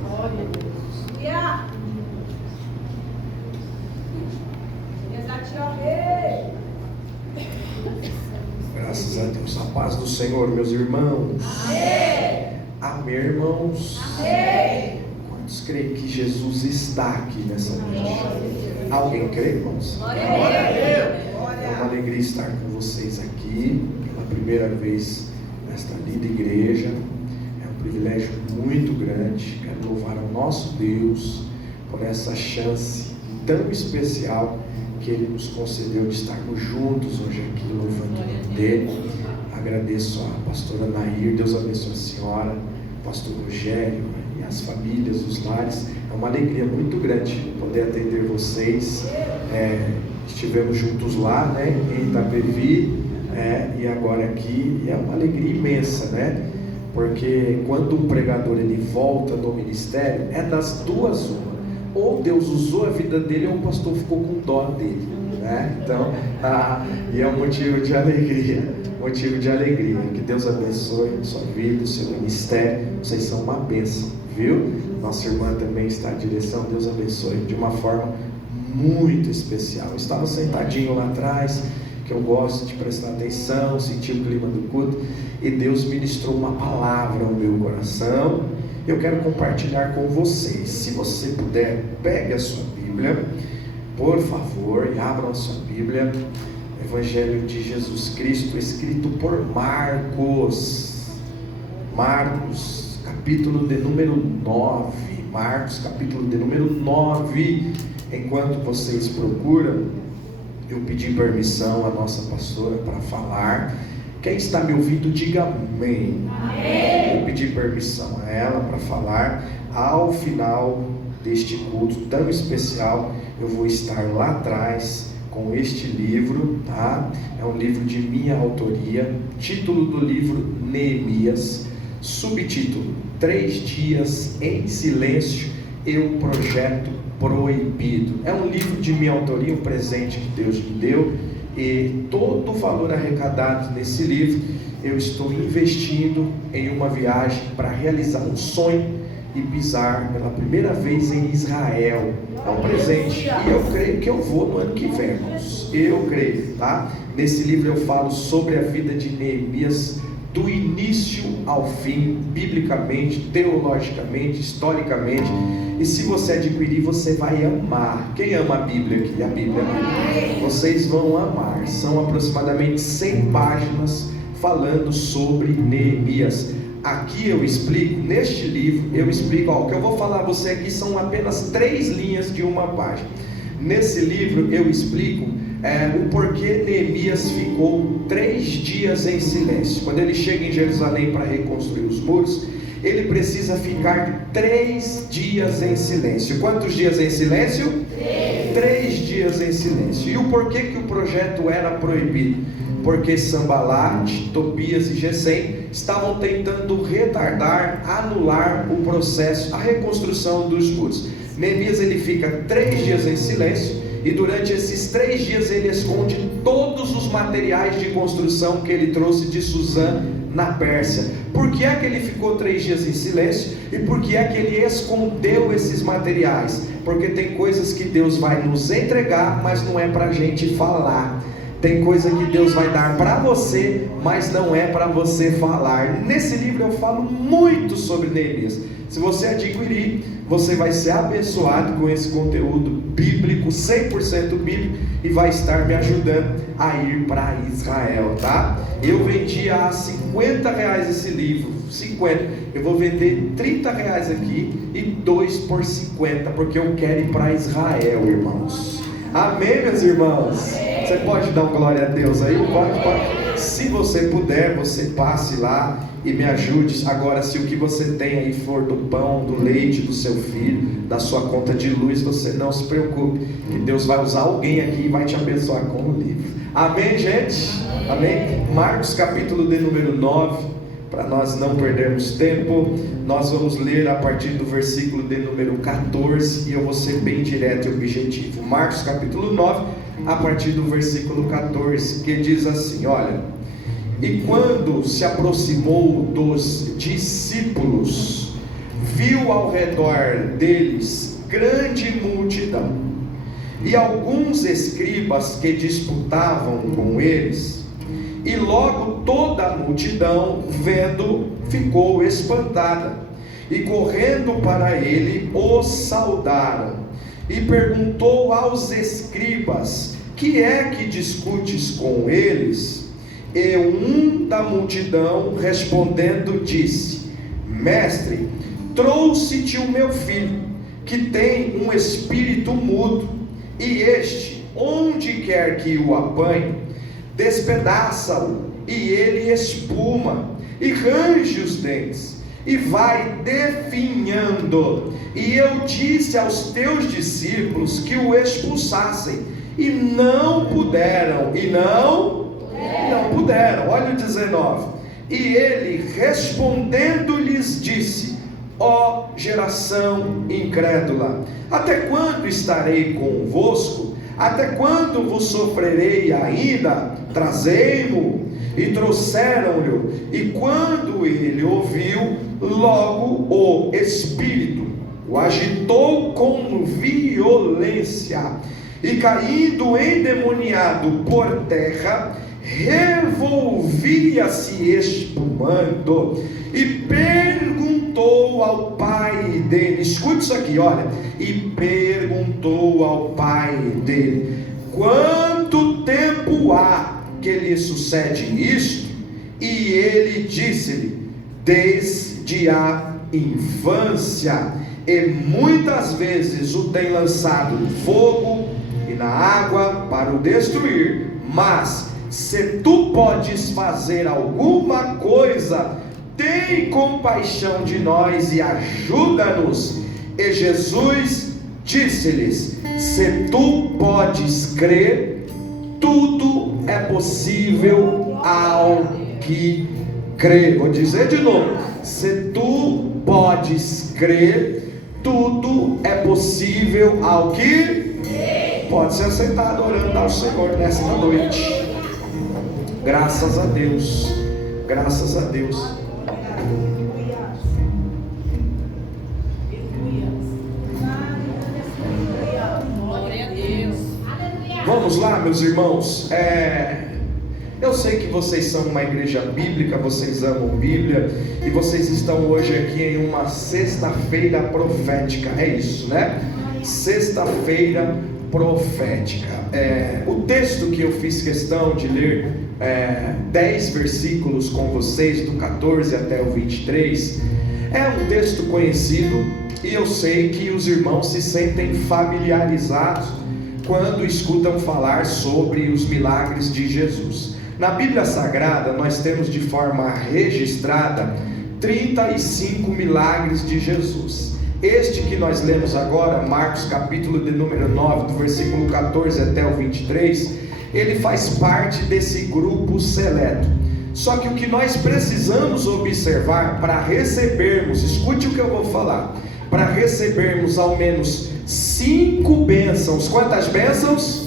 Glória a Deus. Graças a Deus. A paz do Senhor, meus irmãos. Amém. Amém, irmãos. Amém. Quantos creem que Jesus está aqui nessa noite? Alguém crê, irmãos? Glória a Deus. É uma alegria estar com vocês aqui pela primeira vez nesta linda igreja. É um privilégio muito grande. Quero louvar ao nosso Deus por essa chance tão especial que Ele nos concedeu de estarmos juntos hoje aqui, louvando o nome dEle. Agradeço a pastora Nair, Deus abençoe a senhora, o pastor Rogério e as famílias, os lares. É uma alegria muito grande poder atender vocês. Estivemos juntos lá, né, em Itapevi, e agora aqui. É uma alegria imensa, né? Porque quando um pregador ele volta do ministério, é das duas uma. Ou Deus usou a vida dele, ou o pastor ficou com dó dele, né? Então, e é um motivo de alegria, que Deus abençoe a sua vida, o seu ministério. Vocês são uma bênção, viu? Nossa irmã também está em direção, Deus abençoe de uma forma muito especial. Eu estava sentadinho lá atrás, que eu gosto de prestar atenção, sentir o clima do culto, e Deus ministrou uma palavra ao meu coração. Eu quero compartilhar com vocês. Se você puder, pegue a sua Bíblia, por favor, e abra a sua Bíblia. Evangelho de Jesus Cristo, escrito por Marcos. Marcos, capítulo de número 9. Marcos, capítulo de número 9. Enquanto vocês procuram, eu pedi permissão à nossa pastora para falar. Quem está me ouvindo, diga amém. Amém. Eu pedi permissão a ela para falar. Ao final deste culto tão especial, eu vou estar lá atrás com este livro, tá? É um livro de minha autoria. Título do livro: Neemias. Subtítulo: 3 dias em silêncio e o projeto proibido. É um livro de minha autoria, um presente que Deus me deu. E todo o valor arrecadado nesse livro eu estou investindo em uma viagem para realizar um sonho e pisar pela primeira vez em Israel. É um presente, e eu creio que eu vou no ano que vem, irmãos. Eu creio, tá? Nesse livro eu falo sobre a vida de Neemias, do início ao fim, biblicamente, teologicamente, historicamente. E se você adquirir, você vai amar. Quem ama a Bíblia aqui? A Bíblia. Vocês vão amar. São aproximadamente 100 páginas falando sobre Neemias. Aqui eu explico, neste livro, eu explico, o que eu vou falar a você aqui são apenas 3 linhas de uma página. Nesse livro eu explico o porquê Neemias ficou 3 dias em silêncio. Quando ele chega em Jerusalém para reconstruir os muros, ele precisa ficar 3 dias em silêncio. Quantos dias em silêncio? 3 dias em silêncio. E o porquê que o projeto era proibido? Porque Sambalate, Tobias e Gesem estavam tentando retardar, anular o processo, a reconstrução dos muros. Neemias ele fica 3 dias em silêncio, e durante esses 3 dias ele esconde todos os materiais de construção que ele trouxe de Suzã, na Pérsia. Por que é que ele ficou 3 dias em silêncio? E por que é que ele escondeu esses materiais? Porque tem coisas que Deus vai nos entregar, mas não é para a gente falar. Tem coisa que Deus vai dar para você, mas não é para você falar. Nesse livro eu falo muito sobre Neemias. Se você adquirir, você vai ser abençoado com esse conteúdo bíblico, 100% bíblico, e vai estar me ajudando a ir para Israel, tá? Eu vendi a R$50 esse livro, 50. Eu vou vender R$30 aqui e 2 por 50, porque eu quero ir para Israel, irmãos. Amém, meus irmãos? Você pode dar uma glória a Deus aí? Pode. Se você puder, você passe lá e me ajude. Agora, se o que você tem aí for do pão, do leite do seu filho, da sua conta de luz, você não se preocupe, que Deus vai usar alguém aqui e vai te abençoar com o livro. Amém, gente? Amém? Marcos capítulo de número 9. Para nós não perdermos tempo, nós vamos ler a partir do versículo de número 14, e eu vou ser bem direto e objetivo. Marcos capítulo 9, a partir do versículo 14, que diz assim: olha, e quando se aproximou dos discípulos, viu ao redor deles grande multidão, e alguns escribas que disputavam com eles, e logo toda a multidão, vendo, ficou espantada, e correndo para ele, o saudaram, e perguntou aos escribas: que é que discutes com eles? E um da multidão, respondendo, disse: Mestre, trouxe-te o meu filho, que tem um espírito mudo, e este, onde quer que o apanhe, despedaça-o, e ele espuma, e range os dentes, e vai definhando. E eu disse aos teus discípulos que o expulsassem, e não puderam. Olha o 19. E ele respondendo lhes disse: ó geração incrédula, até quando estarei convosco? Até quando vos sofrerei ainda? Trazei-mo. E trouxeram-lhe, e quando ele ouviu, logo o espírito o agitou com violência, e caindo endemoniado por terra, revolvia-se espumando, e perguntou ao pai dele, escute isso aqui, olha, e perguntou ao pai dele: quanto tempo há que lhe sucede isto? E ele disse-lhe: desde a infância, e muitas vezes o tem lançado no fogo e na água para o destruir, mas se tu podes fazer alguma coisa, tem compaixão de nós e ajuda-nos. E Jesus disse-lhes: se tu podes crer, tudo é possível ao que crê. Vou dizer de novo: se tu podes crer, tudo é possível ao que pode ser sentado orando ao Senhor nesta noite. Graças a Deus, graças a Deus. Vamos lá, meus irmãos. Eu sei que vocês são uma igreja bíblica, vocês amam Bíblia, e vocês estão hoje aqui em uma sexta-feira profética, é isso, né? Sexta-feira profética. O texto que eu fiz questão de ler 10 versículos com vocês, do 14 até o 23, é um texto conhecido, e eu sei que os irmãos se sentem familiarizados quando escutam falar sobre os milagres de Jesus. Na Bíblia Sagrada nós temos de forma registrada 35 milagres de Jesus. Este que nós lemos agora, Marcos capítulo de número 9, do versículo 14 até o 23, ele faz parte desse grupo seleto. Só que o que nós precisamos observar para recebermos, escute o que eu vou falar, para recebermos ao menos 5 bênçãos. Quantas bênçãos?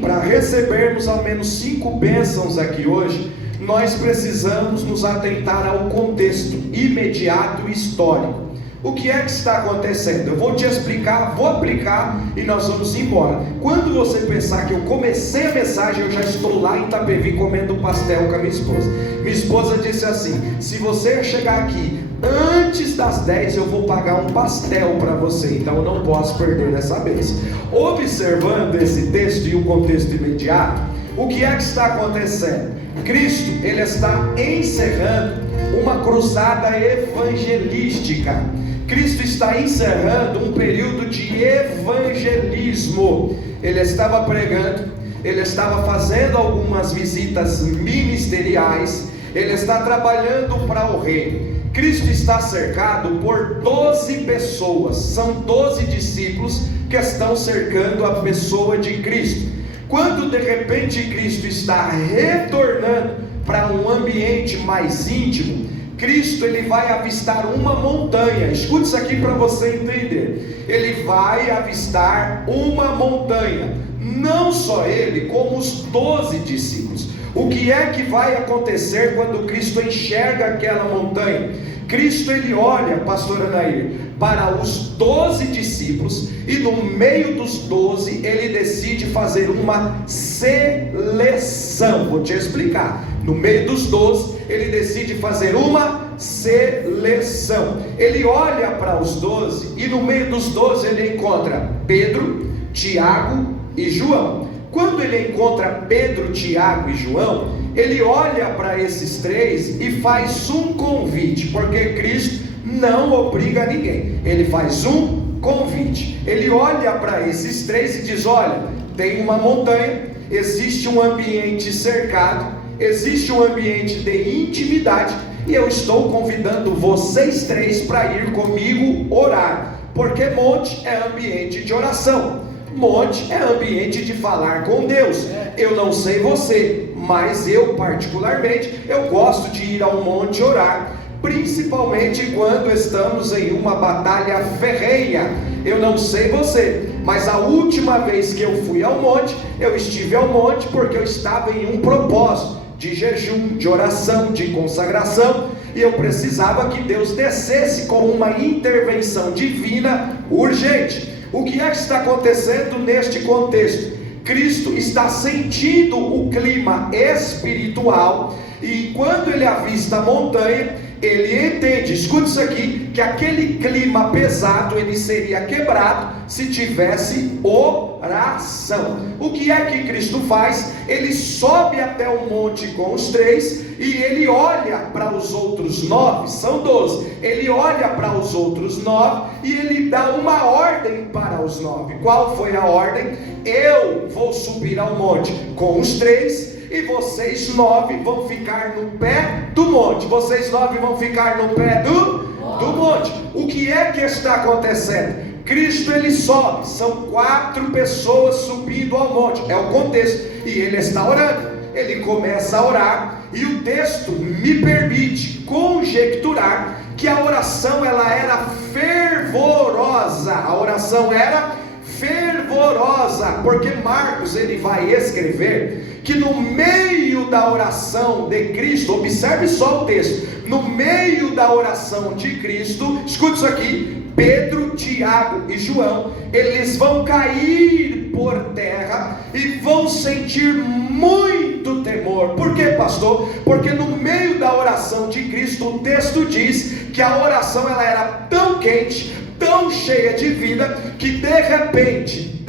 Para recebermos ao menos 5 bênçãos aqui hoje, nós precisamos nos atentar ao contexto imediato e histórico. O que é que está acontecendo? Eu vou te explicar, vou aplicar e nós vamos embora. Quando você pensar que eu comecei a mensagem, eu já estou lá em Itapevi comendo pastel com a minha esposa. Minha esposa disse assim: se você chegar aqui antes das 10, eu vou pagar um pastel para você, então eu não posso perder essa bênção. Observando esse texto e o contexto imediato, o que é que está acontecendo? Cristo, ele está encerrando uma cruzada evangelística. Cristo está encerrando um período de evangelismo. Ele estava pregando, ele estava fazendo algumas visitas ministeriais, ele está trabalhando para o reino. Cristo está cercado por 12 pessoas, são 12 discípulos que estão cercando a pessoa de Cristo. Quando de repente Cristo está retornando para um ambiente mais íntimo, Cristo ele vai avistar uma montanha. Escute isso aqui para você entender. Ele vai avistar uma montanha. Não só ele, como os 12 discípulos. O que é que vai acontecer quando Cristo enxerga aquela montanha? Cristo, ele olha, pastor Anair, para os 12 discípulos, e no meio dos 12 ele decide fazer uma seleção. Vou te explicar. No meio dos 12 ele decide fazer uma seleção. Ele olha para os 12 e no meio dos 12 ele encontra Pedro, Tiago e João. Quando ele encontra Pedro, Tiago e João, ele olha para esses três e faz um convite, porque Cristo não obriga ninguém, ele faz um convite. Ele olha para esses três e diz: olha, tem uma montanha, existe um ambiente cercado, existe um ambiente de intimidade, e eu estou convidando vocês três para ir comigo orar, porque monte é ambiente de oração, monte é ambiente de falar com Deus. Eu não sei você, mas eu particularmente, eu gosto de ir ao monte orar, principalmente quando estamos em uma batalha ferrenha. Eu não sei você, mas a última vez que eu fui ao monte, eu estive ao monte porque eu estava em um propósito de jejum, de oração, de consagração, e eu precisava que Deus descesse com uma intervenção divina urgente. O que é que está acontecendo neste contexto? Cristo está sentindo o clima espiritual, e quando ele avista a montanha, ele entende, escute isso aqui, que aquele clima pesado ele seria quebrado se tivesse oração. O que é que Cristo faz? Ele sobe até o monte com os três e ele olha para os outros 9, são 12, ele olha para os outros 9 e ele dá uma ordem para os 9. Qual foi a ordem? Eu vou subir ao monte com os três, e vocês 9 vão ficar no pé do monte. Vocês 9 vão ficar no pé do monte. O que é que está acontecendo? Cristo ele sobe, são 4 pessoas subindo ao monte, é o contexto, e ele está orando. Ele começa a orar, e o texto me permite conjecturar que a oração ela era fervorosa. A oração era fervorosa, porque Marcos ele vai escrever que no meio da oração de Cristo, observe só o texto, no meio da oração de Cristo, escute isso aqui, Pedro, Tiago e João, eles vão cair por terra e vão sentir muito temor. Por quê, pastor? Porque no meio da oração de Cristo, o texto diz que a oração ela era tão quente, tão cheia de vida, que de repente,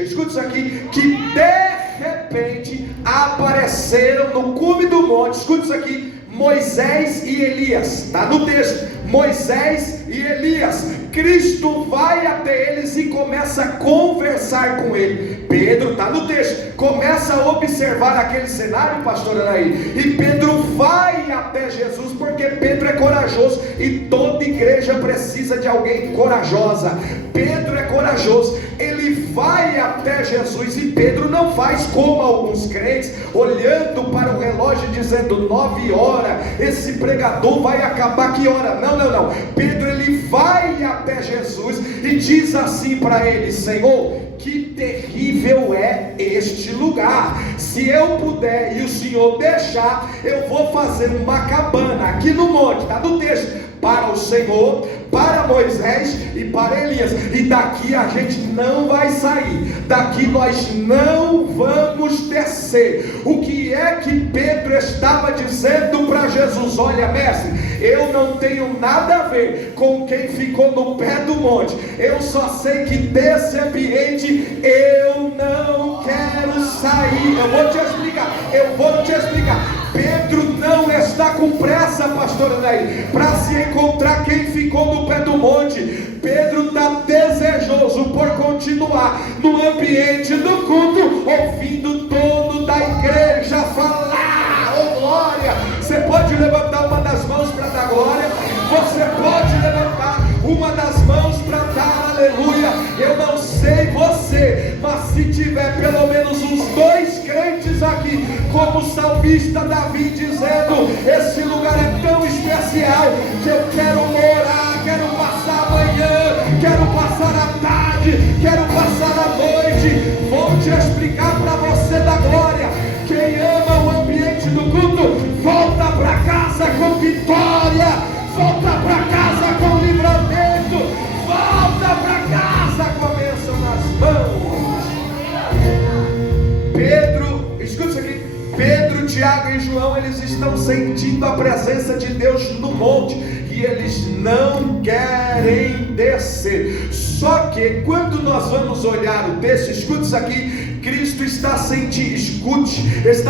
escute isso aqui, que de repente apareceram no cume do monte, escute isso aqui, Moisés e Elias, está no texto, Moisés e Elias. Cristo vai até eles e começa a conversar com ele. Pedro, está no texto, começa a observar aquele cenário, pastor Anaí, e Pedro vai até Jesus, porque Pedro é corajoso, e toda igreja precisa de alguém corajosa. Pedro é corajoso, ele vai até Jesus, e Pedro não faz como alguns crentes, olhando para o relógio dizendo 9 horas, esse pregador vai acabar que hora? Não, Pedro ele vai até Jesus e diz assim para ele: Senhor, que terrível é este lugar, se eu puder e o Senhor deixar, eu vou fazer uma cabana aqui no monte, está no texto, para o Senhor, para Moisés e para Elias, e daqui a gente não vai sair, daqui nós não vamos descer. O que é que Pedro estava dizendo para Jesus? Olha, mestre, eu não tenho nada a ver com quem ficou no pé do monte, eu só sei que desse ambiente eu não quero sair. Eu vou te explicar. Pedro não está com pressa, pastor Anaí, para se encontrar quem ficou no pé do monte. Pedro está desejoso por continuar no ambiente do culto, ouvindo todo da igreja falar, oh glória. Você pode levantar uma das mãos para dar glória, você pode levantar uma das mãos para dar aleluia. Eu não sei você, mas se tiver pelo menos uns 2 crentes aqui, como o salmista Davi dizendo, esse lugar é tão especial que eu quero morar, quero passar a manhã, quero passar a tarde, quero passar a noite. Vou te explicar para você da glória. Quem ama estão sentindo a presença de Deus no monte e eles não querem descer. Só que quando nós vamos olhar o texto, escute isso aqui, Cristo está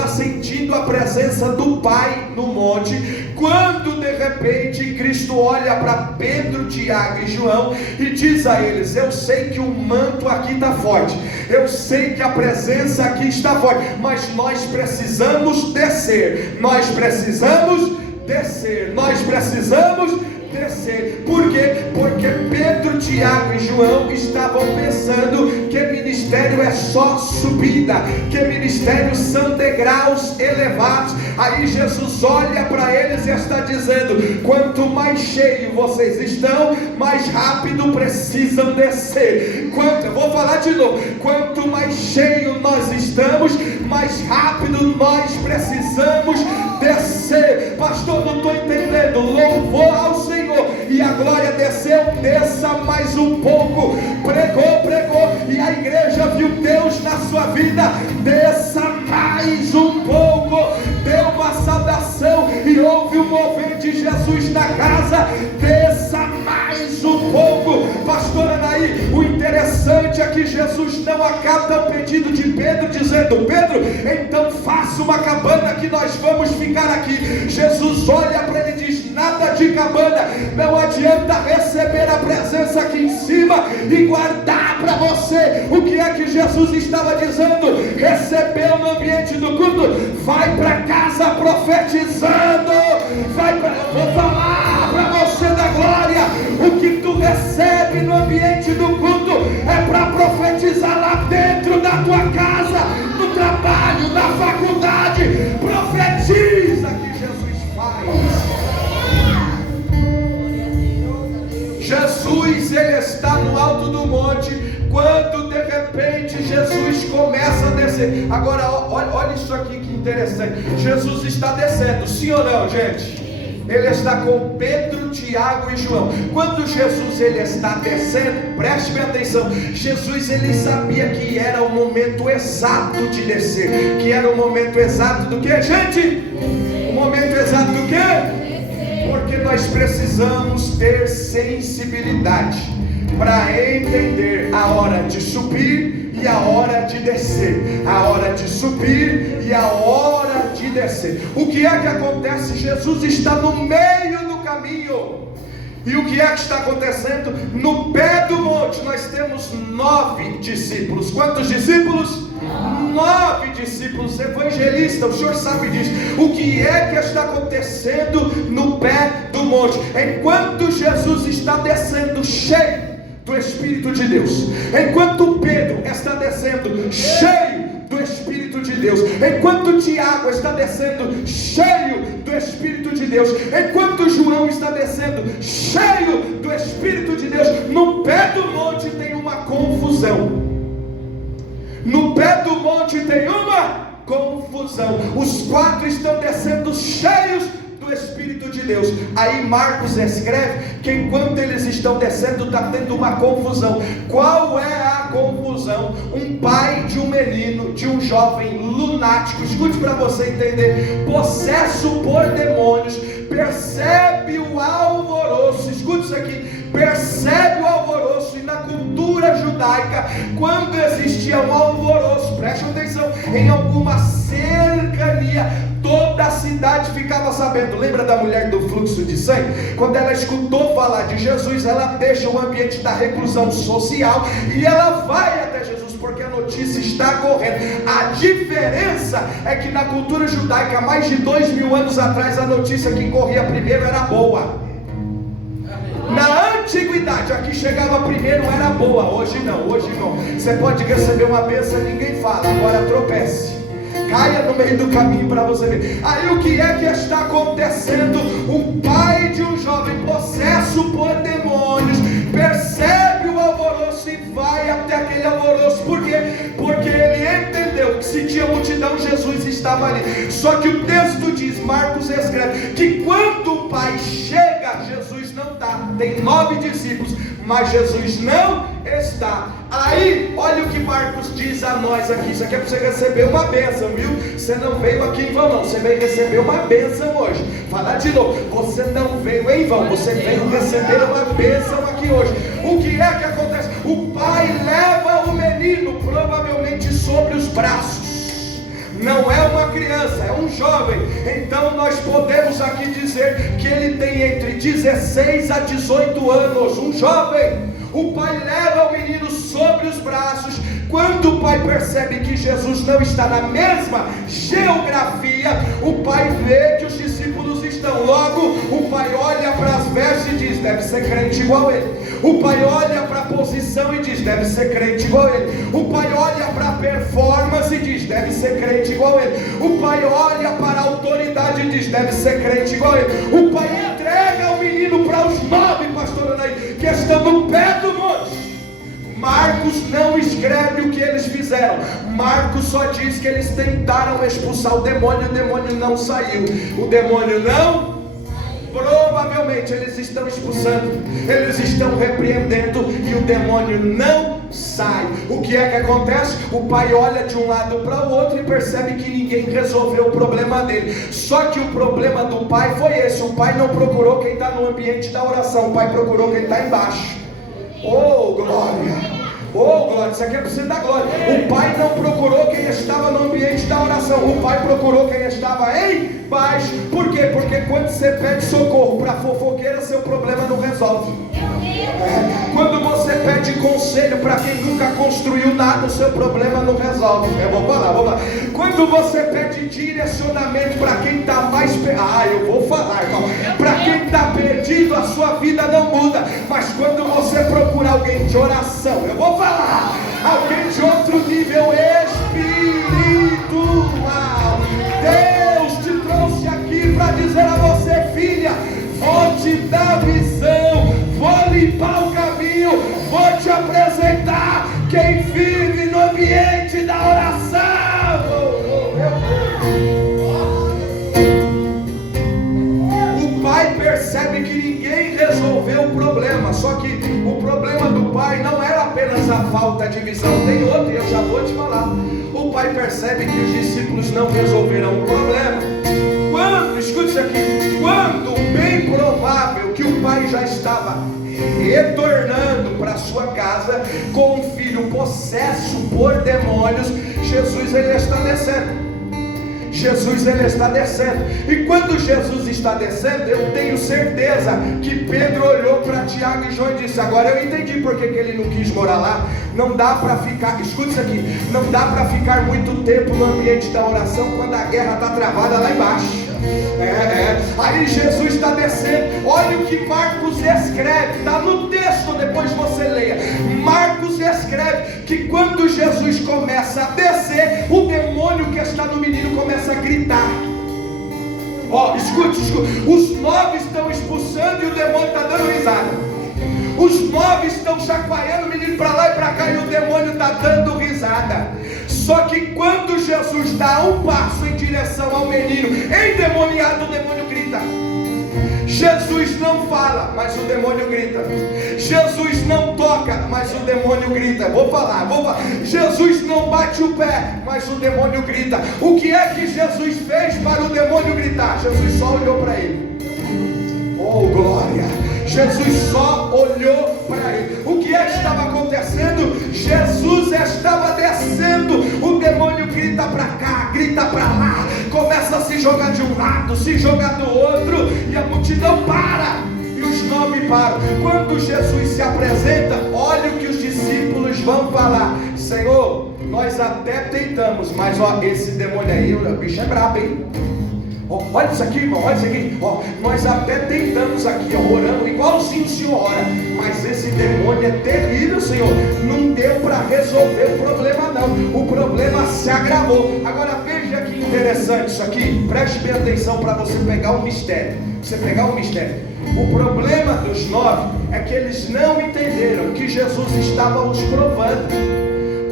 sentindo a presença do Pai no monte, quando de repente Cristo olha para Pedro, Tiago e João e diz a eles: eu sei que o manto aqui está forte, eu sei que a presença aqui está forte, mas nós precisamos descer, nós precisamos descer. Por quê? Porque Pedro, Tiago e João estavam pensando que ministério é só subida, que ministérios são degraus elevados. Aí Jesus olha para eles e está dizendo: quanto mais cheio vocês estão, mais rápido precisam descer. Eu vou falar de novo: quanto mais cheio nós estamos, mais rápido nós precisamos descer. Pastor, não estou entendendo. Louvor ao Senhor e a glória desceu, desça mais um pouco. Pregou e a igreja viu Deus na sua vida, desça mais um pouco. Deu uma saudação e houve um mover de Jesus na casa, desça mais um pouco. Pastor Anaí, o interessante é que Jesus não acata o pedido de Pedro dizendo: Pedro, então faça uma cabana que nós vamos ficar aqui. Jesus olha para ele e diz: nada de cabana, não adianta receber a presença aqui em cima e guardar para você. O que é que Jesus estava dizendo? Recebeu no ambiente do culto, vai para casa profetizando, vou falar para você da glória. O que tu recebe no ambiente do culto é para profetizar lá dentro da tua casa, no trabalho, na faculdade. Profetiza que Jesus faz. Jesus, ele está no alto do monte, quando de repente Jesus começa a descer. Agora olha isso aqui que interessante. Jesus está descendo, sim ou não, gente? Ele está com Pedro, Tiago e João. Quando Jesus ele está descendo, preste bem atenção, Jesus ele sabia que era o momento exato de descer. Que era o momento exato do que, gente? O momento exato do que? Porque nós precisamos ter sensibilidade para entender a hora de subir e a hora de descer, a hora de subir e a hora de descer. O que é que acontece? Jesus está no meio do caminho. E o que é que está acontecendo? No pé do monte nós temos 9 discípulos. Quantos discípulos? 9 discípulos. Evangelista, o senhor sabe disso. O que é que está acontecendo no pé do monte? Enquanto Jesus está descendo cheio do Espírito de Deus, enquanto Pedro está descendo cheio do Espírito de Deus, enquanto Tiago está descendo cheio do Espírito de Deus, enquanto João está descendo cheio do Espírito de Deus, no pé do monte tem uma confusão. No pé do monte tem uma confusão. Os 4 estão descendo cheios do Espírito de Deus. Aí Marcos escreve que enquanto eles estão descendo, está tendo uma confusão. Qual é a confusão? Um pai de um menino, de um jovem lunático, escute para você entender, possesso por demônios, percebe o alvoroço, escute isso aqui, percebe o alvoroço. E na cultura judaica, quando existia um alvoroço, preste atenção, em alguma cercania, toda a cidade ficava sabendo. Lembra da mulher do fluxo de sangue? Quando ela escutou falar de Jesus, ela deixa o ambiente da reclusão social e ela vai até Jesus, porque a notícia está correndo. A diferença é que na cultura judaica, mais de 2000 anos atrás, a notícia que corria primeiro era boa. Na antiguidade, a que chegava primeiro era boa. Hoje não, hoje não. Você pode receber uma bênção e ninguém fala. Agora tropece, caia no meio do caminho para você ver. Aí o que é que está acontecendo? O pai de um jovem possesso por demônios percebe o alvoroço e vai até aquele alvoroço. Por quê? Porque ele entendeu que se tinha multidão, Jesus estava ali. Só que o texto diz, Marcos escreve, que quando o pai chega, Jesus não está. Tem 9 discípulos, mas Jesus não está. Aí, olha o que Marcos diz a nós aqui. Isso aqui é para você receber uma bênção, viu? Você não veio aqui em vão, não. Você veio receber uma bênção hoje. Falar de novo. Você não veio em vão. Você veio receber uma bênção aqui hoje. O que é que acontece? O pai leva o menino, provavelmente sobre os braços. Não é uma criança, é um jovem. Então nós podemos aqui dizer que ele tem entre 16 a 18 anos. Um jovem. O pai leva o menino sobre os braços. Quando o pai percebe que Jesus não está na mesma geografia, o pai vê que os discípulos estão. Logo, o pai olha para as vestes e diz: deve ser crente igual ele. O pai olha para a posição e diz: deve ser crente igual ele. O pai olha para a performance e diz: deve ser crente igual ele. O pai olha para a autoridade e diz: deve ser crente igual ele. O pai entrega o menino para os 9, pastor Anaí, que estão no pé do monte. Marcos não escreve o que eles fizeram. Marcos só diz que eles tentaram expulsar o demônio não saiu. O demônio não. Provavelmente eles estão expulsando, eles estão repreendendo e o demônio não sai. O que é que acontece? O pai olha de um lado para o outro e percebe que ninguém resolveu o problema dele. Só que o problema do pai foi esse: o pai não procurou quem está no ambiente da oração, o pai procurou quem está embaixo. Oh glória! Oh glória! Isso aqui é para você dar glória. O pai não procurou quem estava no ambiente da oração, o pai procurou quem estava embaixo. Por quê? Porque quando você pede socorro para fofoqueira, seu problema não resolve. Quando você pede conselho para quem nunca construiu nada, o seu problema não resolve. Eu vou falar. Quando você pede direcionamento para quem está mais eu vou falar, irmão. Para quem está perdido, a sua vida não muda. Mas quando você procura alguém de oração, eu vou falar, alguém de outro nível espiritual, Deus te trouxe aqui para dizer a você: filha, vou te dar visão, vou limpar o caminho, vou te apresentar quem vive no ambiente da oração. O pai percebe que ninguém resolveu o problema. Só que o problema do pai não era apenas a falta de visão. Tem outro e eu já vou te falar. O pai percebe que os discípulos não resolverão o problema. Escute isso aqui, quando bem provável que o pai já estava retornando para sua casa com um filho possesso por demônios, Jesus ele está descendo. E quando Jesus está descendo, eu tenho certeza que Pedro olhou para Tiago e João e disse: agora eu entendi por que ele não quis morar lá. Não dá para ficar, escute isso aqui, não dá para ficar muito tempo no ambiente da oração quando a guerra está travada lá embaixo. Aí Jesus está descendo. Olha o que Marcos escreve, está no texto, depois você leia. Marcos escreve que quando Jesus começa a descer, o demônio que está no menino começa a gritar. Escute, os 9 estão expulsando e o demônio está dando risada. Os 9 estão chacoalhando o menino para lá e para cá e o demônio está dando risada. Só que quando Jesus dá um passo em direção ao menino endemoniado, o demônio grita. Jesus não fala, mas o demônio grita. Jesus não toca, mas o demônio grita. Vou falar. Jesus não bate o pé, mas o demônio grita. O que é que Jesus fez para o demônio gritar? Jesus só olhou para ele. Oh glória! Jesus só olhou para ele. O que é que estava acontecendo? Jesus estava descendo. O demônio grita para cá, grita para lá, começa a se jogar de um lado, se jogar do outro, e a multidão para, e os 9 param. Quando Jesus se apresenta, olha o que os discípulos vão falar: Senhor, nós até tentamos, mas esse demônio aí, o bicho é brabo, hein? Olha isso aqui, irmão, olha isso aqui. Nós até tentamos aqui, orando igualzinho o Senhor ora, mas esse demônio é terrível, Senhor. Não deu para resolver o problema não. O problema se agravou. Agora veja que interessante isso aqui. Preste bem atenção para você pegar o mistério. O problema dos 9 é que eles não entenderam que Jesus estava os provando.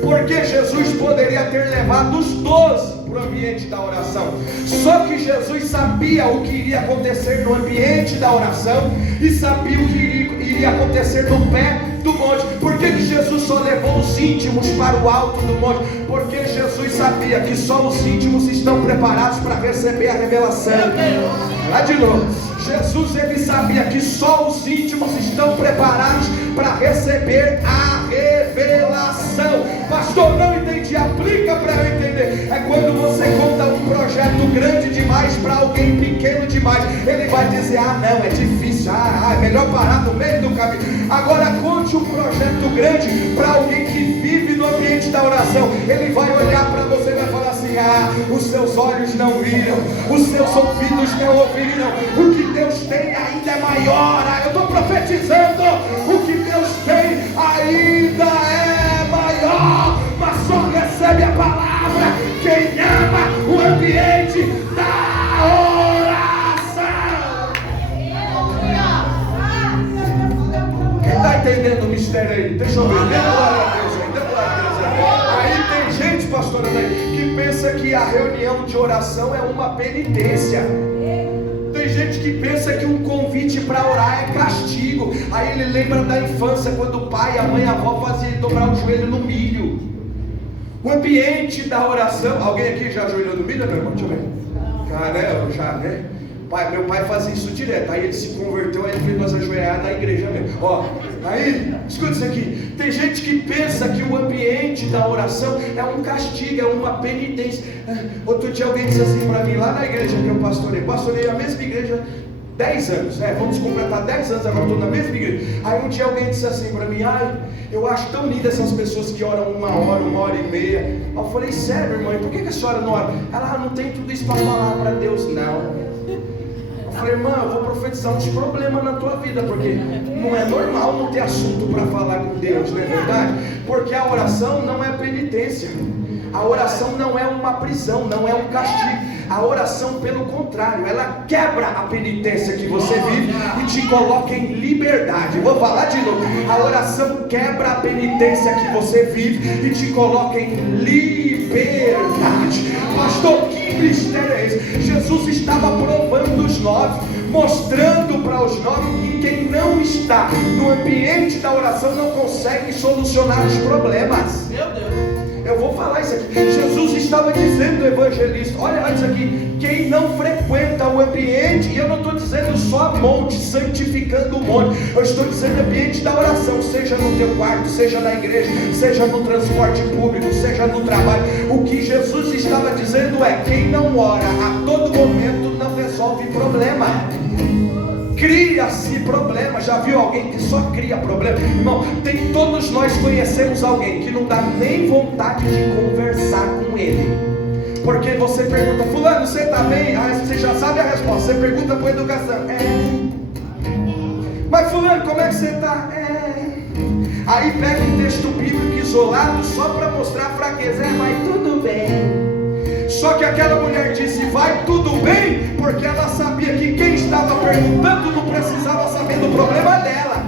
Porque Jesus poderia ter levado os 12 para o ambiente da oração. Só que Jesus sabia o que iria acontecer no ambiente da oração e sabia o que iria acontecer no pé do monte. Por que Jesus só levou os íntimos para o alto do monte, porque Jesus sabia que só os íntimos estão preparados para receber a revelação. Lá de novo, Jesus ele sabia que só os íntimos estão preparados para receber a revelação. Pastor, não entendi, aplica para eu entender. É quando você conta um projeto grande demais para alguém pequeno demais, ele vai dizer, ah não, é difícil, é melhor parar no meio do caminho. Agora conte um projeto grande para alguém que vive no ambiente da oração, ele vai olhar para você e vai falar assim, os seus olhos não viram, os seus ouvidos não ouviram, o que Deus tem ainda é maior. Eu estou profetizando, o que Deus tem ainda é maior, mas só recebe a palavra quem ama o ambiente da oração. Quem está entendendo o mistério aí? Deixa eu ver, dê glória a Deus aí, dê glória a Deus aí. Aí tem gente, pastora, que pensa que a reunião de oração é uma penitência. Tem gente que pensa que um convite para orar é castigo. Aí ele lembra da infância, quando o pai, a mãe, a avó fazia ele dobrar o joelho no milho. O ambiente da oração. Alguém aqui já ajoelhou no milho, meu irmão? Deixa eu ver. Cara, eu já, né? Meu pai fazia isso direto. Aí ele se converteu, aí ele fez nós ajoelhar na igreja mesmo. Ó, aí, escuta isso aqui. Tem gente que pensa que o ambiente da oração é um castigo, é uma penitência. Outro dia alguém disse assim para mim, lá na igreja que eu pastorei a mesma igreja 10 anos, vamos completar 10 anos agora, estou na mesma igreja. Aí um dia alguém disse assim para mim, eu acho tão lindo essas pessoas que oram 1 hora e meia. Eu falei, sério, irmã, por que a senhora não ora? Ela, não tem tudo isso para falar para Deus, não. Eu falei, irmã, eu vou profetizar uns problemas na tua vida, porque não é normal não ter assunto para falar com Deus, não é verdade? Porque a oração não é penitência, a oração não é uma prisão, não é um castigo. A oração, pelo contrário, ela quebra a penitência que você vive e te coloca em liberdade. Vou falar de novo. A oração quebra a penitência que você vive e te coloca em liberdade. Pastor, que mistério é esse? Jesus estava provando os 9, mostrando para os 9 que quem não está no ambiente da oração não consegue solucionar os problemas. Meu Deus. Eu vou falar isso aqui. Jesus estava dizendo, evangelista, olha isso aqui, quem não frequenta o ambiente, e eu não estou dizendo só monte, santificando o monte, eu estou dizendo ambiente da oração, seja no teu quarto, seja na igreja, seja no transporte público, seja no trabalho. O que Jesus estava dizendo é, quem não ora a todo momento não resolve problema. Cria-se problema. Já viu alguém que só cria problema? Irmão, todos nós conhecemos alguém que não dá nem vontade de conversar com ele, porque você pergunta, fulano, você está bem? Você já sabe a resposta. Você pergunta para a educação, mas fulano, como é que você está? Aí pega um texto bíblico isolado só para mostrar a fraqueza, vai tudo bem. Só que aquela mulher disse, vai tudo bem, porque ela sabia que quem estava perguntando não precisava saber do problema dela.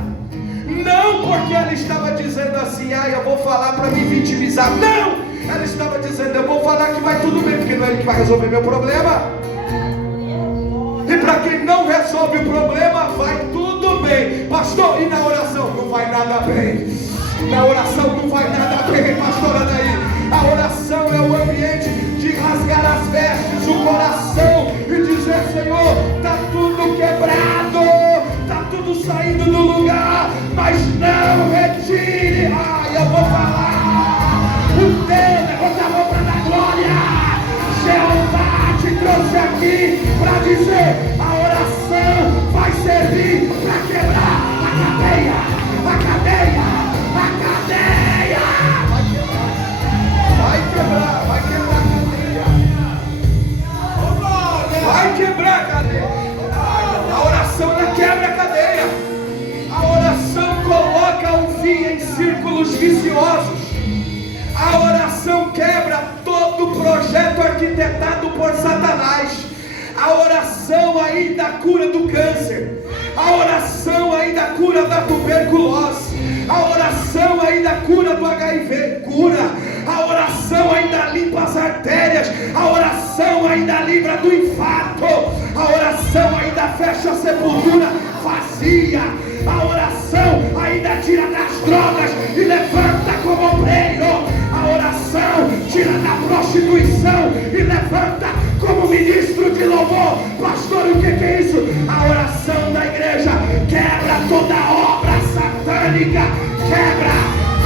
Não porque ela estava dizendo assim, eu vou falar para me vitimizar. Não! Ela estava dizendo, eu vou falar que vai tudo bem, porque não é ele que vai resolver meu problema. E para quem não resolve o problema, vai tudo bem. Pastor, e na oração? Não vai nada bem. Na oração não vai nada bem, pastor Anaí. A oração é o ambiente de rasgar as vestes, o coração, e dizer, Senhor, está tudo quebrado, está tudo saindo do lugar, mas não retire. Eu vou falar. O Deus, levanta a mão para dar glória. Jeová te trouxe aqui para dizer, a oração vai servir para quebrar a cadeia, a cadeia, a cadeia. Vai quebrar a cadeia. Vai quebrar a cadeia. A oração não quebra a cadeia. A oração coloca o fim em círculos viciosos. A oração quebra todo projeto arquitetado por Satanás. A oração ainda cura do câncer. A oração ainda cura da tuberculose. A oração ainda cura do HIV. Cura. A oração ainda limpa as artérias. A oração ainda livra do infarto. A oração ainda fecha a sepultura vazia. A oração ainda tira das drogas e levanta como obreiro. A oração tira da prostituição e levanta como ministro de louvor. Pastor, o que é isso? A oração da igreja quebra toda obra satânica. Quebra,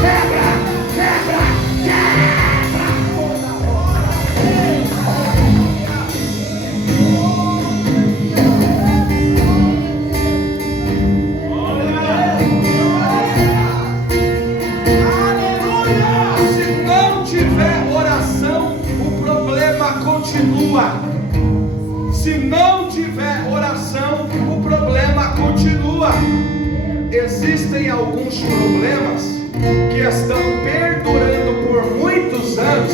quebra, quebra, quebra toda obra. Se não tiver oração, o problema continua. Se não tiver oração, o problema continua. Existem alguns problemas que estão perdurando por muitos anos,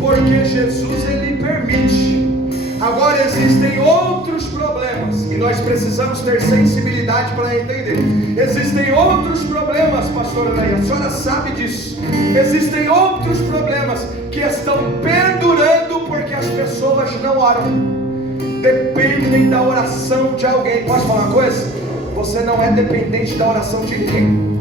porque Jesus ele permite. Agora existem outros problemas e nós precisamos ter sensibilidade para entender. Existem outros problemas, pastora Anaí, a senhora sabe disso. Existem outros problemas que estão perdurando porque as pessoas não oram. Dependem da oração de alguém. Posso falar uma coisa? Você não é dependente da oração de ninguém.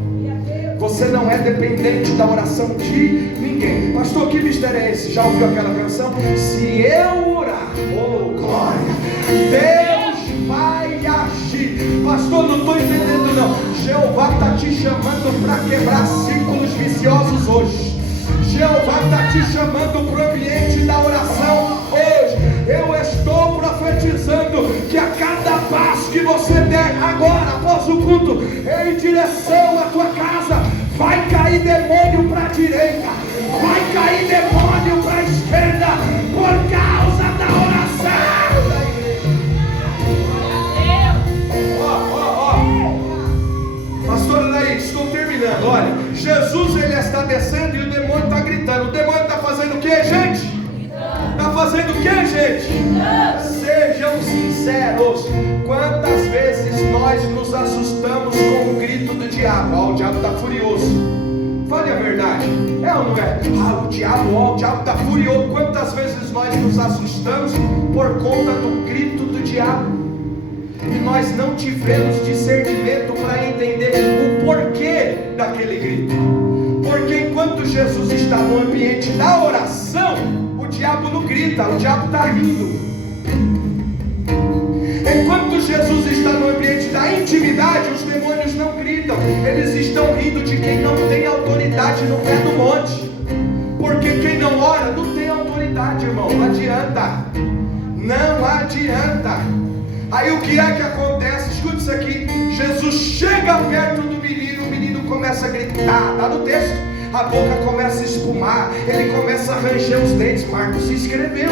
Você não é dependente da oração de ninguém. Pastor, que mistério é esse? Já ouviu aquela canção? Se eu orar, oh glória, Deus vai agir. Pastor, não estou entendendo não. Jeová está te chamando para quebrar círculos viciosos hoje. Jeová está te chamando para o ambiente da oração hoje. Eu estou profetizando que a cada passo que você der agora, após o culto, em direção à tua casa, vai cair demônio para a direita, vai cair demônio para a esquerda, por causa da oração da igreja. Pastor Anaí, estou terminando. Olha, Jesus ele está descendo e o demônio está gritando. O demônio está fazendo o que, gente? Está fazendo o que, gente? Sejam sinceros. Quantas vezes nós nos assustamos com o grito do diabo? O diabo está furioso. Fale a verdade. É ou não é? O diabo está furioso. Quantas vezes nós nos assustamos por conta do grito do diabo? E nós não tivemos discernimento para entender o porquê daquele grito. Porque enquanto Jesus está no ambiente da oração, o diabo não grita, o diabo está rindo. Enquanto Jesus está no ambiente da intimidade, os demônios não gritam, eles estão rindo de quem não tem autoridade no pé do monte. Porque quem não ora não tem autoridade, irmão, não adianta. Não adianta. Aí o que é que acontece? Escuta isso aqui. Jesus chega perto do menino, o menino começa a gritar, está no texto. A boca começa a espumar, ele começa a ranger os dentes. Marcos escreveu.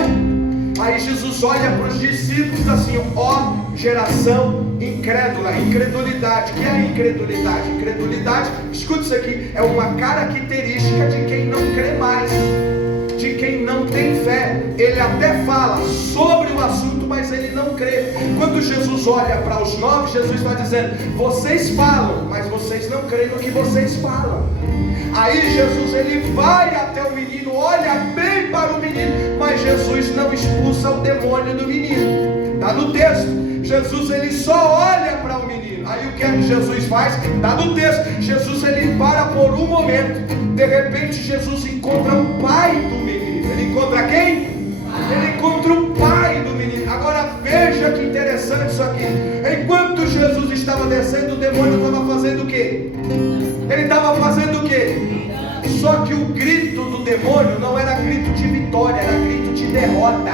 Aí Jesus olha para os discípulos assim: ó geração incrédula. Incredulidade. O que é incredulidade? Incredulidade, escuta isso aqui, é uma característica de quem não crê mais, de quem não tem fé. Ele até fala sobre o assunto, mas ele não crê. Quando Jesus olha para os 9, Jesus está dizendo: vocês falam, mas vocês não creem no que vocês falam. Aí Jesus ele vai até o menino, olha bem para o menino, mas Jesus não expulsa o demônio do menino. Está no texto. Jesus ele só olha para o menino. Aí o que é que Jesus faz? Está no texto. Jesus ele para por um momento. De repente Jesus encontra o pai do menino. Ele encontra quem? Ele encontra o pai do menino. Agora veja que interessante isso aqui. Enquanto Jesus estava descendo, o demônio estava fazendo o quê? Ele estava fazendo o quê? Só que o grito do demônio não era grito de vitória, era grito de derrota.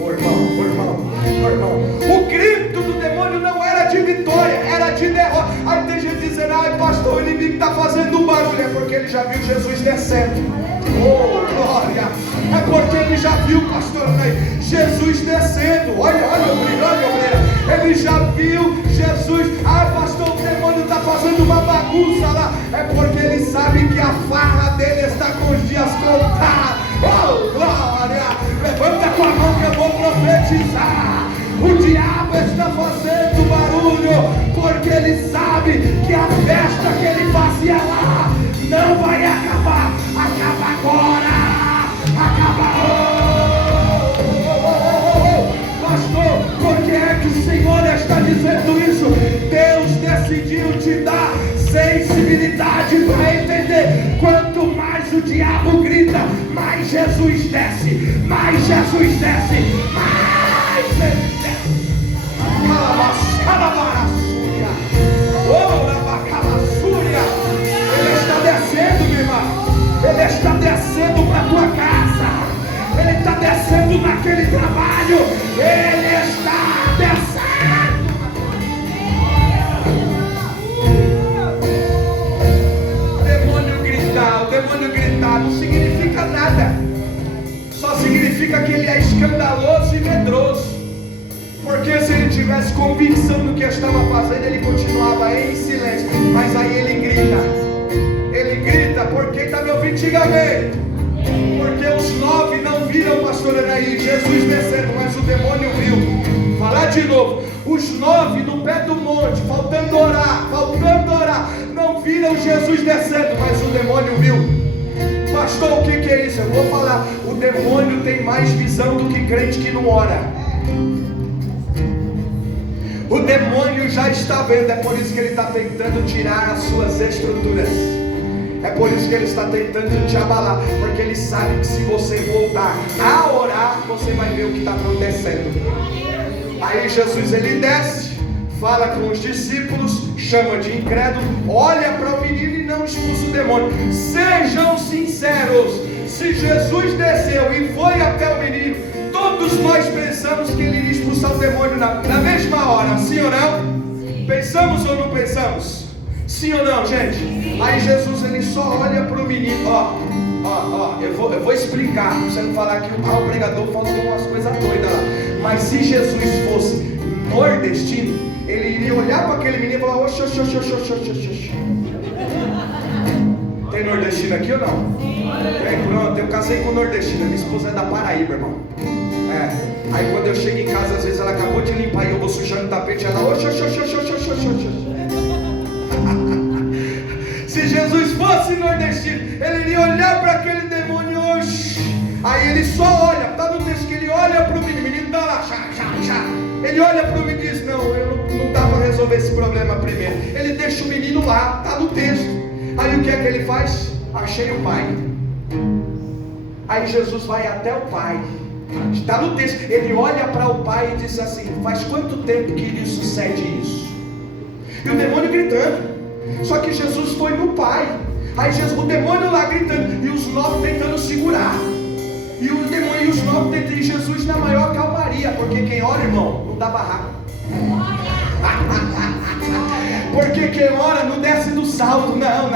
Irmão, o grito do demônio não era de vitória, era de derrota. Aí tem gente dizendo: ai pastor, o inimigo está fazendo um barulho. É porque ele já viu Jesus descendo. Oh glória, é porque ele já viu, pastor, Jesus descendo. Olha o brilho. Ele já viu Jesus. Ai pastor, o demônio está fazendo uma bagunça lá. É porque ele sabe que a farra dele está com os dias contados. Oh glória, levanta tua mão que eu vou profetizar. O diabo está fazendo barulho porque ele sabe que a festa que ele fazia lá não vai acabar. Acaba agora. Acaba. Pastor, por que é que o Senhor está dizendo isso? Deus decidiu te dar 6 sensibilidade para entender. Quanto mais o diabo grita, mais Jesus desce, mais Jesus desce, mais ele desce. Ele está descendo, meu irmão. Ele está descendo para a tua casa. Ele está descendo naquele trabalho. Ele está descendo. O demônio gritar não significa nada. Só significa que ele é escandaloso e medroso. Porque se ele tivesse convicção do que estava fazendo, ele continuava em silêncio. Mas aí ele grita. Ele grita, porque está me ouvindo? Diga amém. Porque os 9 não viram, pastor Anaí, Jesus descendo, mas o demônio viu. Falar de novo. Os 9 no pé do monte, faltando orar, não viram Jesus descendo, mas o demônio viu. Pastor, o que é isso? Eu vou falar. O demônio tem mais visão do que crente que não ora. O demônio já está vendo, é por isso que ele está tentando tirar as suas estruturas. É por isso que ele está tentando te abalar, porque ele sabe que se você voltar a orar, você vai ver o que está acontecendo. Aí Jesus ele desce, fala com os discípulos, chama de incrédulo, olha para o menino e não expulsa o demônio. Sejam sinceros, se Jesus desceu e foi até o menino, todos nós pensamos que ele iria expulsar o demônio na mesma hora, sim ou não? Sim. Pensamos ou não pensamos? Sim ou não, gente? Aí Jesus ele só olha para o menino, eu vou explicar, pra você não falar que o pregador falou umas coisas doidas lá. Mas se Jesus fosse nordestino, ele iria olhar para aquele menino e falar: oxi. Tem nordestino aqui ou não? Tem, pronto, eu casei com nordestina, minha esposa é da Paraíba, irmão. Aí quando eu chego em casa, às vezes ela acabou de limpar e eu vou sujando o tapete, ela oxi. Se Jesus fosse nordestino, ele iria olhar para aquele demônio, oxi. Aí ele só olha, está no texto que ele olha para o menino está lá, Ele olha para o menino e diz: não dá para resolver esse problema primeiro. Ele deixa o menino lá, está no texto. Aí o que é que ele faz? Achei o pai. Aí Jesus vai até o pai. Está no texto. Ele olha para o pai e diz assim: faz quanto tempo que lhe sucede isso? E o demônio gritando. Só que Jesus foi no pai. Aí o demônio lá gritando e os 9 tentando segurar. E o demônio e os 9 tentando, Jesus na maior calmaria. Porque quem ora, irmão, não dá barraco. Porque quem ora não desce do salto, não.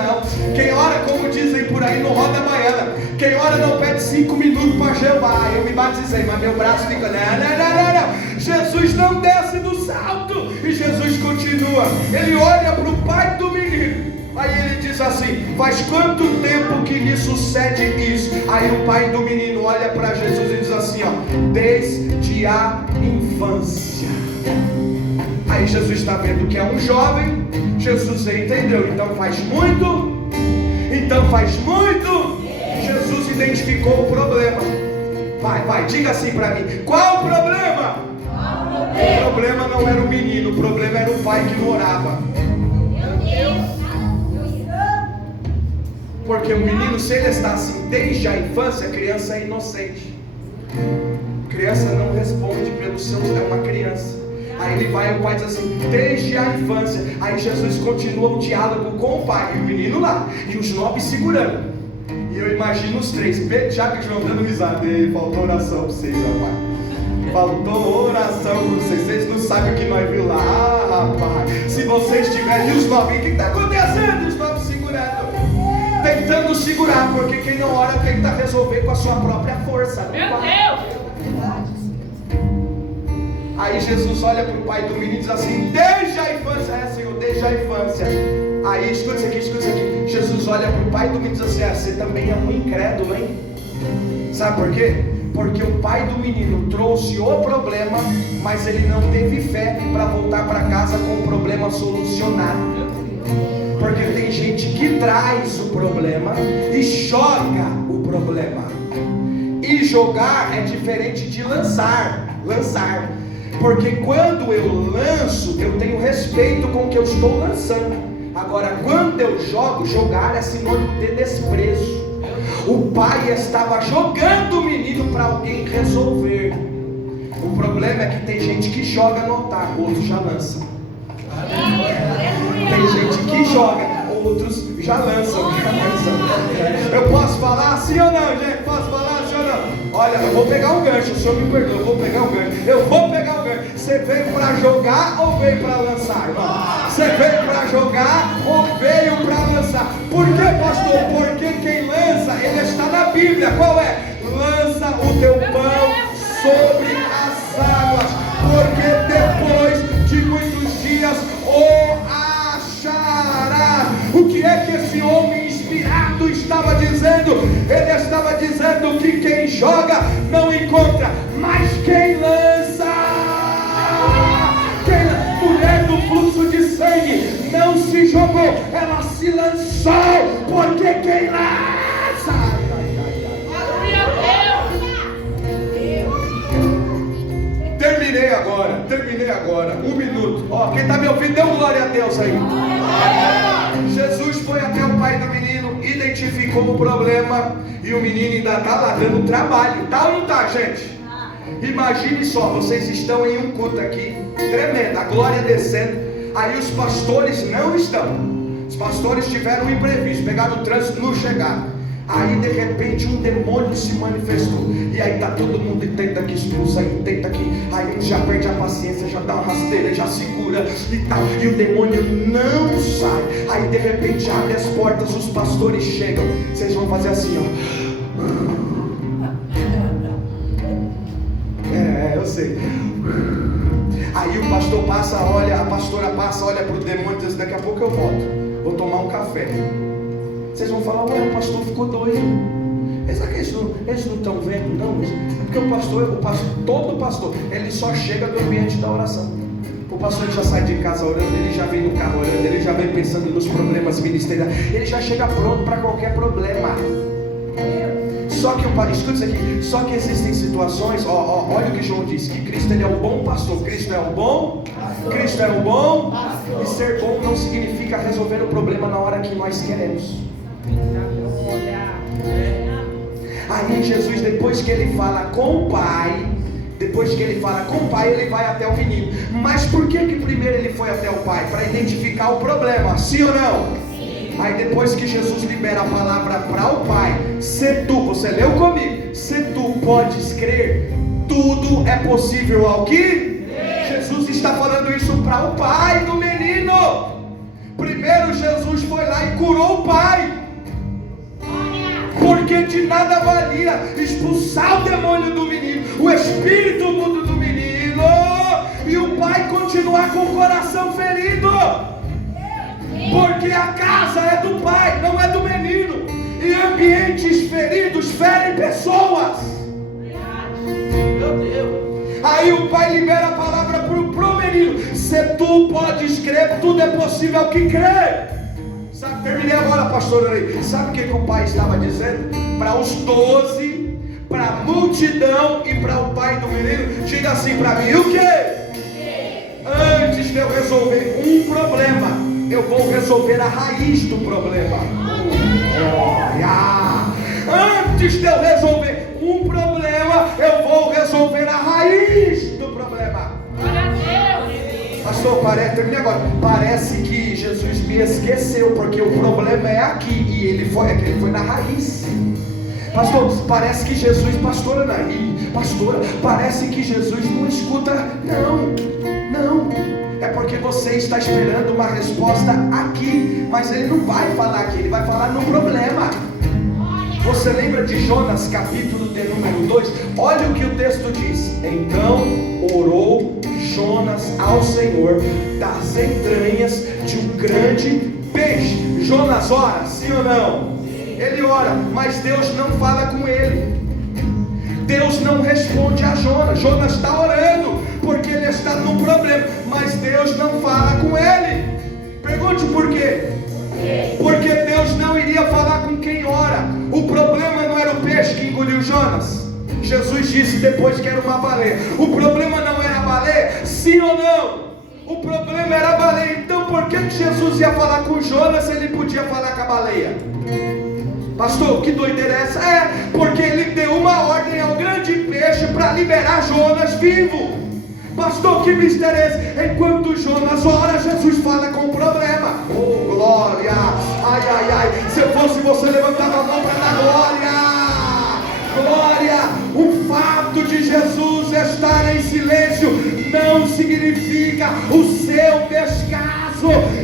Quem ora, como dizem por aí, não roda a baiana. Quem ora não pede 5 minutos para Jeová. Eu me batizei, mas meu braço fica... Não. Jesus não desce do salto. E Jesus continua. Ele olha para o pai do menino. Aí ele diz assim: faz quanto tempo que lhe sucede isso? Aí o pai do menino olha para Jesus e diz assim: desde a infância. Aí Jesus está vendo que é um jovem. Jesus entendeu. Então faz muito. Jesus identificou o problema. Vai, diga assim para mim: qual o problema? O problema não era o menino, o problema era o pai que não orava. Porque o menino, se ele está assim desde a infância, a criança é inocente. Criança não responde pelos seus, é uma criança. Aí ele vai e o pai diz assim: desde a infância. Aí Jesus continua o diálogo com o pai e o menino lá, e os 9 segurando. E eu imagino os 3, Tiago e João dando risada. E faltou oração para vocês, rapaz. Faltou oração para vocês não sabem o que nós vimos lá, rapaz. Se vocês tiverem os 9, o que está acontecendo? Os 9 segurando, tentando segurar, porque quem não ora tenta resolver com a sua própria força. Meu Deus! Aí Jesus olha para o pai do menino e diz assim: desde a infância, Senhor, desde a infância. Aí escuta isso aqui. Jesus olha para o pai do menino e diz assim: você também é um incrédulo, hein? Sabe por quê? Porque o pai do menino trouxe o problema, mas ele não teve fé para voltar para casa com o problema solucionado. Porque tem gente que traz o problema e joga o problema. E jogar é diferente de lançar. Porque quando eu lanço, eu tenho respeito com o que eu estou lançando. Agora, quando eu jogo, jogar é sinônimo de desprezo. O pai estava jogando o menino para alguém resolver. O problema é que tem gente que joga no altar, outros já lançam. Tem gente que joga, outros já lançam. Eu posso falar sim ou não, gente? Posso falar sim ou não? Olha, eu vou pegar um gancho, o senhor me perdoa, eu vou pegar um gancho. Eu vou pegar um gancho. Você veio para jogar ou veio para lançar, irmão? Você veio para jogar ou veio para lançar? Por que, pastor? Porque quem lança, ele está na Bíblia. Qual é? Lança o teu pão sobre as águas, porque depois de muitos dias o acharás. O que é que esse homem inspirado estava dizendo? Ele estava dizendo que quem joga não encontra, mas quem lança, mulher do fluxo de sangue não se jogou, ela se lançou, porque quem lança. Terminei agora, 1 minuto. Ó, quem está me ouvindo, dê um glória a Deus aí. Jesus foi até o pai do menino, identificou o problema, e o menino ainda está lá dando trabalho, tá ou não tá, gente? Imagine só, vocês estão em um culto aqui, tremendo, a glória descendo, aí os pastores não estão. Os pastores tiveram um imprevisto, pegaram o trânsito, não chegaram. Aí de repente um demônio se manifestou. E aí tá todo mundo e tenta que expulsa, aí tenta que. Aí já perde a paciência, já dá uma rasteira, já segura e tal. E o demônio não sai. Aí de repente abre as portas, os pastores chegam. Vocês vão fazer assim, ó. Eu sei. Aí o pastor passa, olha, a pastora passa, olha pro demônio e diz: daqui a pouco eu volto, vou tomar um café. Vocês vão falar: ué, o pastor ficou doido. Será que eles não estão vendo? Não, é porque o pastor, todo pastor, ele só chega do ambiente da oração. O pastor já sai de casa orando, ele já vem no carro orando, ele já vem pensando nos problemas ministeriais, ele já chega pronto para qualquer problema. Só que, escuta isso aqui, só que existem situações, olha o que João disse, que Cristo ele é o bom pastor. Cristo é o bom pastor. Cristo é o bom pastor. E ser bom não significa resolver o problema na hora que nós queremos. Aí Jesus, depois que ele fala com o pai, ele vai até o menino. Mas por que primeiro ele foi até o pai? Para identificar o problema, sim ou não? Sim. Aí depois que Jesus libera a palavra para o pai, se tu, você leu comigo, se tu podes crer, tudo é possível ao que? Jesus está falando isso para o pai do menino. Primeiro Jesus foi lá e curou o pai, porque de nada valia expulsar o demônio do menino, o espírito mudo do menino, e o pai continuar com o coração ferido, porque a casa é do pai, não é do menino, e ambientes feridos ferem pessoas. Meu Deus. Aí o pai libera a palavra pro menino: se tu podes crer, tudo é possível ao que crê. Sabe, terminei agora, pastor Ney. Sabe o que o pai estava dizendo? Para os 12, para a multidão e para o pai do menino: diga assim para mim, o que? Antes de eu resolver um problema, eu vou resolver a raiz do problema. Antes de eu resolver um problema, eu vou resolver a raiz do problema. Pastor, terminei agora. Parece que Jesus me esqueceu, porque o problema é aqui e ele foi na raiz. Pastor, parece que Jesus, pastora Naí, pastora, parece que Jesus não escuta. Não. É porque você está esperando uma resposta aqui, mas ele não vai falar aqui, ele vai falar no problema. Você lembra de Jonas, capítulo de número 2? Olha o que o texto diz. Então orou Jonas ao Senhor das entranhas de um grande peixe. Jonas ora, sim ou não? Ele ora, mas Deus não fala com ele. Deus não responde a Jonas. Jonas está orando porque ele está num problema, mas Deus não fala com ele. Pergunte por quê? Porque Deus não iria falar com quem ora. O problema não era o peixe que engoliu Jonas. Jesus disse depois que era uma baleia. O problema não era a baleia, sim ou não? O problema era a baleia. Então por que Jesus ia falar com Jonas se ele podia falar com a baleia? Pastor, que doideira é essa? É, porque ele deu uma ordem ao grande peixe para liberar Jonas vivo. Pastor, que mistério é esse? Enquanto Jonas ora, Jesus fala com o problema. Oh, glória! Ai, ai, ai! Se eu fosse você, levantava a mão para dar glória! Glória! O fato de Jesus estar em silêncio não significa o seu descaso.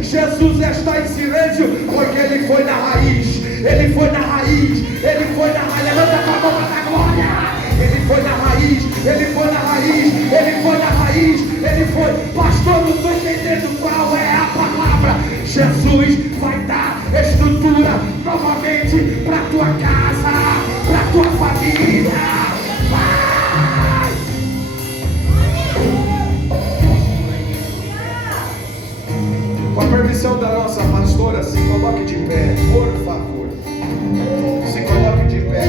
Jesus está em silêncio porque ele foi na raiz. Ele foi na raiz. Ele foi na raiz. Levanta a mão para dar glória! Ele foi na raiz, ele foi na raiz, ele foi na raiz, ele foi. Pastor, não estou entendendo qual é a palavra. Jesus vai dar estrutura novamente para a tua casa, para a tua família. Vai! Com a permissão da nossa pastora, se coloque de pé, por favor. Se coloque de pé,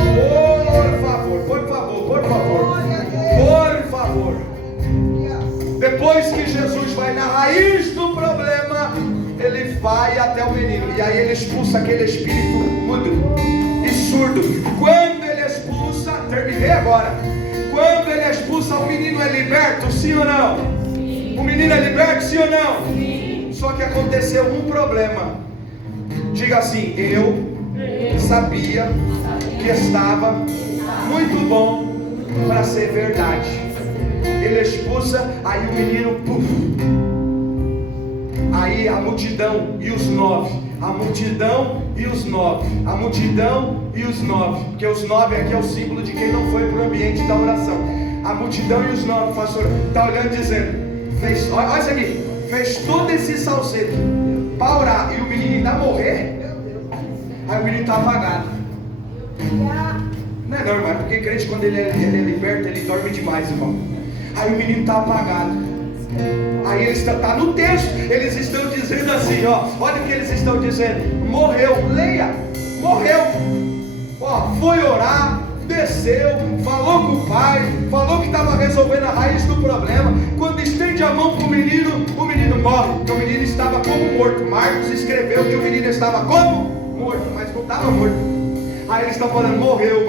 por favor, por favor, por favor, por favor. Depois que Jesus vai na raiz do problema, ele vai até o menino, e aí ele expulsa aquele espírito mudo e surdo. Quando ele expulsa, terminei agora. Quando ele expulsa, o menino é liberto, sim ou não? O menino é liberto, sim ou não? Só que aconteceu um problema. Diga assim: eu sabia que estava muito bom para ser verdade. Ele expulsa, aí o menino, puf. Aí a multidão e os 9, a multidão e os 9, a multidão e os 9, porque os 9 aqui é o símbolo de quem não foi para o ambiente da oração. A multidão e os 9, pastor, está olhando dizendo, fez, olha isso aqui, fez todo esse salseiro para orar, e o menino ainda morrer. Aí o menino está apagado. Não é normal, porque crente quando ele é liberto, ele dorme demais, irmão. Aí o menino está apagado. Aí eles está no texto, eles estão dizendo assim, ó, olha o que eles estão dizendo. Morreu, leia, morreu. Ó, foi orar, desceu, falou com o pai, falou que estava resolvendo a raiz do problema. Quando estende a mão para o menino morre, porque o menino estava como morto. Marcos escreveu que o menino estava como morto, mas não estava morto. Aí eles estão falando, morreu.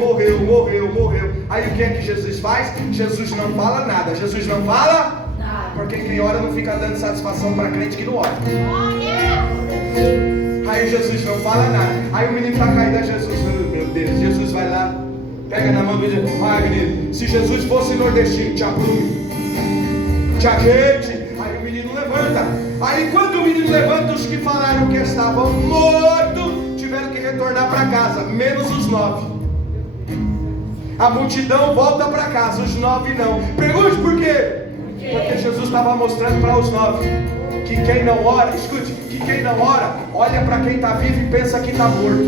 Aí o que é que Jesus faz? Jesus não fala nada. Jesus não fala nada, porque quem ora não fica dando satisfação para crente que não ora. Aí Jesus não fala nada. Aí o menino está caído a Jesus. Meu Deus, Jesus vai lá, pega na mão do menino. Ai, menino, se Jesus fosse nordestino, te aprume, te ajeite. Aí o menino levanta. Aí quando o menino levanta, os que falaram que estavam mortos tiveram que retornar para casa, menos os 9. A multidão volta para casa, os 9 não. Pergunte por quê? Porque Jesus estava mostrando para os 9 que quem não ora, escute, que quem não ora, olha para quem está vivo e pensa que está morto.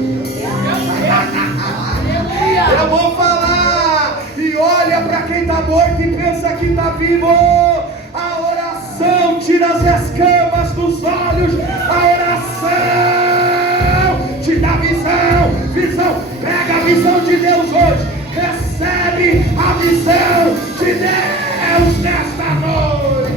Eu vou falar, e olha para quem está morto e pensa que está vivo. A oração tira as escamas dos olhos. A oração te dá visão. Pega a visão de Deus hoje. Recebe a visão de Deus nesta noite.